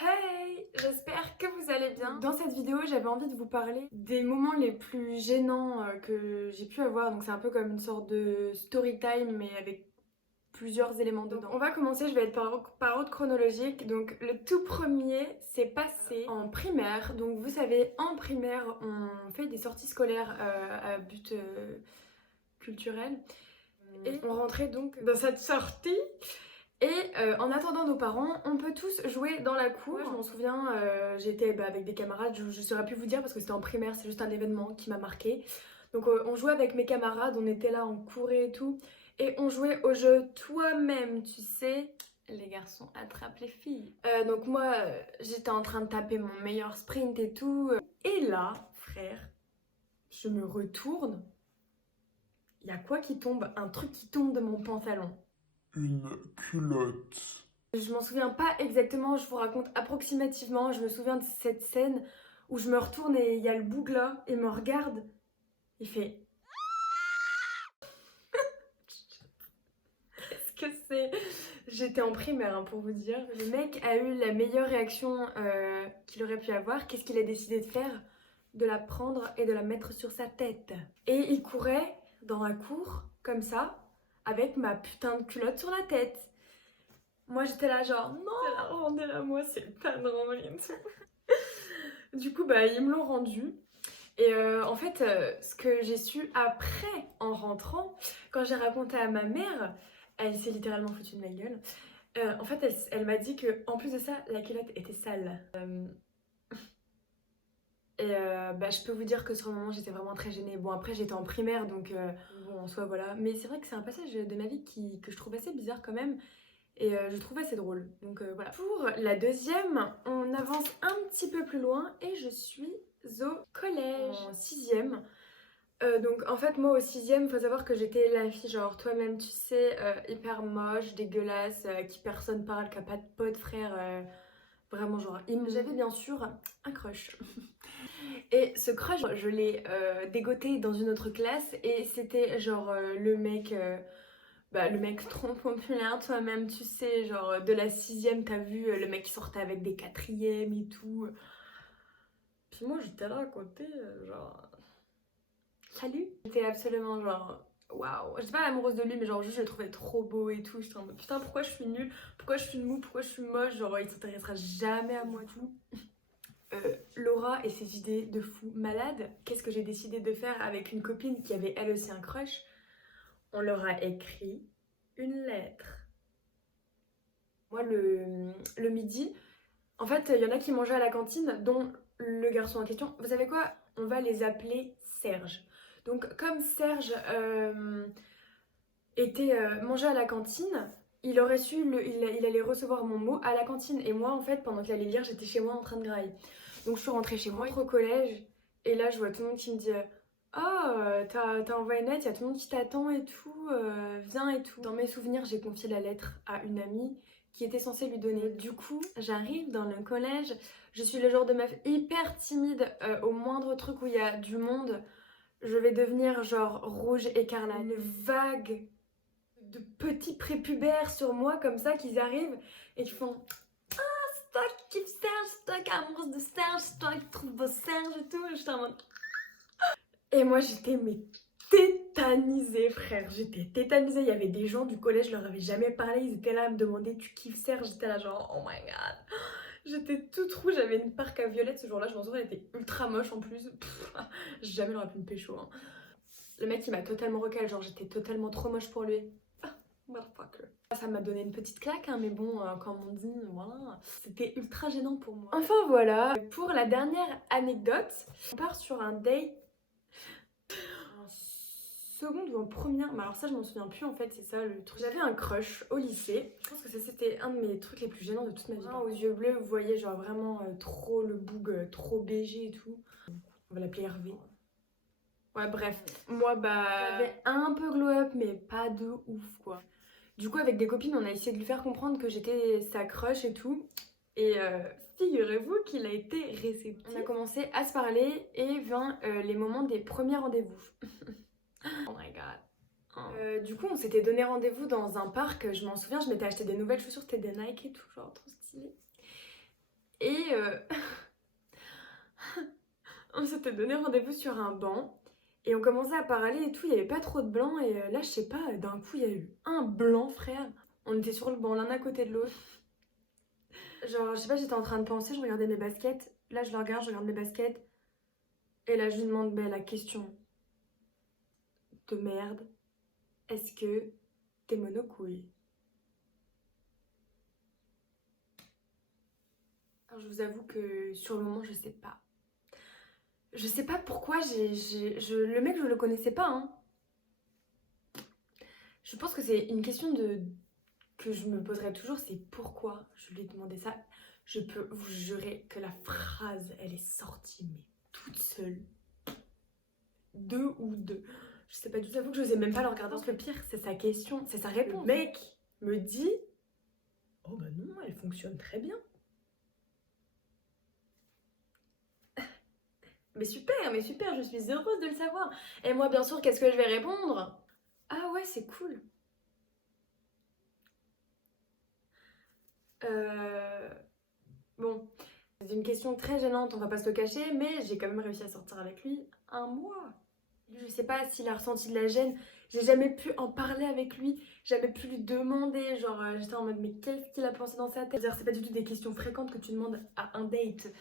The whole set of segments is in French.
Hey, j'espère que vous allez bien. Dans cette vidéo, j'avais envie de vous parler des moments les plus gênants que j'ai pu avoir. Donc c'est un peu comme une sorte de story time mais avec plusieurs éléments dedans. On va commencer, je vais être par ordre chronologique. Donc le tout premier s'est passé en primaire. Donc vous savez, en primaire, on fait des sorties scolaires à but culturel. Et on rentrait donc dans cette sortie. Et en attendant nos parents, on peut tous jouer dans la cour. Moi, je m'en souviens, j'étais avec des camarades, je saurais plus vous dire parce que c'était en primaire, c'est juste un événement qui m'a marqué. Donc on jouait avec mes camarades, on était là, on courait et tout. Et on jouait au jeu toi-même, tu sais, les garçons attrapent les filles. Donc moi, j'étais en train de taper mon meilleur sprint et tout. Et là, frère, je me retourne. Il y a quoi qui tombe? Un truc qui tombe de mon pantalon. Une culotte. Je m'en souviens pas exactement, je vous raconte approximativement. Je me souviens de cette scène où je me retourne et il y a le boug là et me regarde. Il fait qu'est-ce que c'est? J'étais en primaire pour vous dire. Le mec a eu la meilleure réaction qu'il aurait pu avoir. Qu'est-ce qu'il a décidé de faire? De la prendre et de la mettre sur sa tête. Et il courait dans la cour comme ça avec ma putain de culotte sur la tête. Moi j'étais là genre non, rendez-la moi, c'est pas drôle et tout. Du coup ils me l'ont rendu. Et en fait ce que j'ai su après en rentrant, quand j'ai raconté à ma mère, elle s'est littéralement foutue de ma gueule. En fait elle m'a dit que en plus de ça la culotte était sale. Et je peux vous dire que sur le moment j'étais vraiment très gênée. Bon après j'étais en primaire donc bon en soi voilà. Mais c'est vrai que c'est un passage de ma vie que je trouve assez bizarre quand même. Et je trouve assez drôle. Donc voilà. Pour la deuxième, on avance un petit peu plus loin et je suis au collège. En sixième. Donc en fait moi au sixième, faut savoir que j'étais la fille genre toi-même tu sais, hyper moche, dégueulasse, qui personne parle, qui a pas de pote frère. Vraiment genre j'avais bien sûr un crush. Et ce crush, je l'ai dégoté dans une autre classe et c'était genre le mec trop populaire, toi-même, tu sais, genre de la sixième, t'as vu le mec qui sortait avec des quatrièmes et tout. Puis moi, j'étais là à côté, genre, salut. J'étais absolument genre, waouh. J'étais pas amoureuse de lui, mais genre, juste, je le trouvais trop beau et tout. J'étais en mode, putain, pourquoi je suis nulle? Pourquoi je suis mou? Pourquoi je suis moche? Genre, il s'intéressera jamais à moi, tout. Laura et ses idées de fou malade, qu'est-ce que j'ai décidé de faire avec une copine qui avait elle aussi un crush? On leur a écrit une lettre. Moi, le midi, en fait, il y en a qui mangeaient à la cantine, dont le garçon en question. Vous savez quoi? On va les appeler Serge. Donc, comme Serge était mangé à la cantine, il aurait su, il allait recevoir mon mot à la cantine. Et moi, en fait, pendant qu'il allait lire, j'étais chez moi en train de grailler. Donc, je suis rentrée chez moi, au collège, et là, je vois tout le monde qui me dit ah, t'as envoyé une lettre, il y a tout le monde qui t'attend et tout, viens et tout. Dans mes souvenirs, j'ai confié la lettre à une amie qui était censée lui donner. Du coup, j'arrive dans le collège, je suis le genre de meuf hyper timide, au moindre truc où il y a du monde, je vais devenir genre rouge écarlate. Une vague de petits prépubères sur moi comme ça qui arrivent et qui font c'est toi qui kiffe Serge, c'est toi qui es amoureuse de Serge, c'est toi qui trouve beau Serge et tout. Et j'étais en mode et moi j'étais mais tétanisée frère, j'étais tétanisée. Il y avait des gens du collège, je leur avais jamais parlé, ils étaient là à me demander tu kiffes Serge, j'étais là genre oh my god. J'étais toute rouge, j'avais une parque à violettes ce jour-là, je m'en souviens, elle était ultra moche en plus. Jamais il aurait pu me pécho. Hein. Le mec il m'a totalement recalé, genre j'étais totalement trop moche pour lui. Motherfucker. Ça m'a donné une petite claque, hein, mais bon, comme on dit, voilà, c'était ultra gênant pour moi. Enfin voilà, pour la dernière anecdote, on part sur un date en seconde ou en première, mais alors ça je m'en souviens plus en fait, c'est ça le truc. J'avais un crush au lycée, je pense que ça c'était un de mes trucs les plus gênants de toute ma vie. Aux yeux bleus, vous voyez genre vraiment trop le boug, trop BG et tout. On va l'appeler Hervé. Ouais bref, moi j'avais un peu glow up mais pas de ouf quoi. Du coup, avec des copines, on a essayé de lui faire comprendre que j'étais sa crush et tout. Et figurez-vous qu'il a été réceptif. On a commencé à se parler et vint les moments des premiers rendez-vous. Oh my god. Du coup, on s'était donné rendez-vous dans un parc. Je m'en souviens, je m'étais acheté des nouvelles chaussures, c'était des Nike et tout, genre trop stylé. Et on s'était donné rendez-vous sur un banc. Et on commençait à parler et tout, il n'y avait pas trop de blanc. Et là, je sais pas, d'un coup, il y a eu un blanc, frère. On était sur le banc, l'un à côté de l'autre. Genre, je sais pas, j'étais en train de penser, je regardais mes baskets. Là, je le regarde, je regarde mes baskets. Et là, je lui demande la question de merde. Est-ce que t'es monocouille? Alors, je vous avoue que sur le moment, je sais pas. Je sais pas pourquoi le mec, je le connaissais pas, hein. Je pense que c'est une question que je me poserai toujours, c'est pourquoi je lui ai demandé ça. Je peux vous jurer que la phrase, elle est sortie, mais toute seule. Deux ou deux. Je sais pas du tout, j'avoue que je n'osais même pas le regarder. Le pire, c'est sa question, c'est sa réponse. Le mec me dit « Oh bah non, elle fonctionne très bien. » Mais super, je suis heureuse de le savoir. Et moi, bien sûr, qu'est-ce que je vais répondre? Ah ouais, c'est cool. Bon, c'est une question très gênante, on va pas se le cacher, mais j'ai quand même réussi à sortir avec lui un mois. Je sais pas s'il a ressenti de la gêne, j'ai jamais pu en parler avec lui, jamais pu lui demander, genre j'étais en mode mais qu'est-ce qu'il a pensé dans sa tête? C'est pas du tout des questions fréquentes que tu demandes à un date.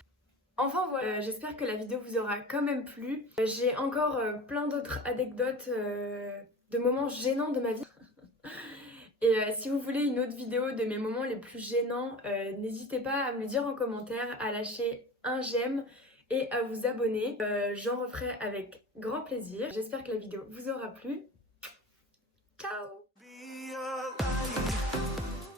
Enfin voilà, j'espère que la vidéo vous aura quand même plu. J'ai encore plein d'autres anecdotes de moments gênants de ma vie. Et si vous voulez une autre vidéo de mes moments les plus gênants, n'hésitez pas à me le dire en commentaire, à lâcher un j'aime et à vous abonner. J'en referai avec grand plaisir. J'espère que la vidéo vous aura plu. Ciao!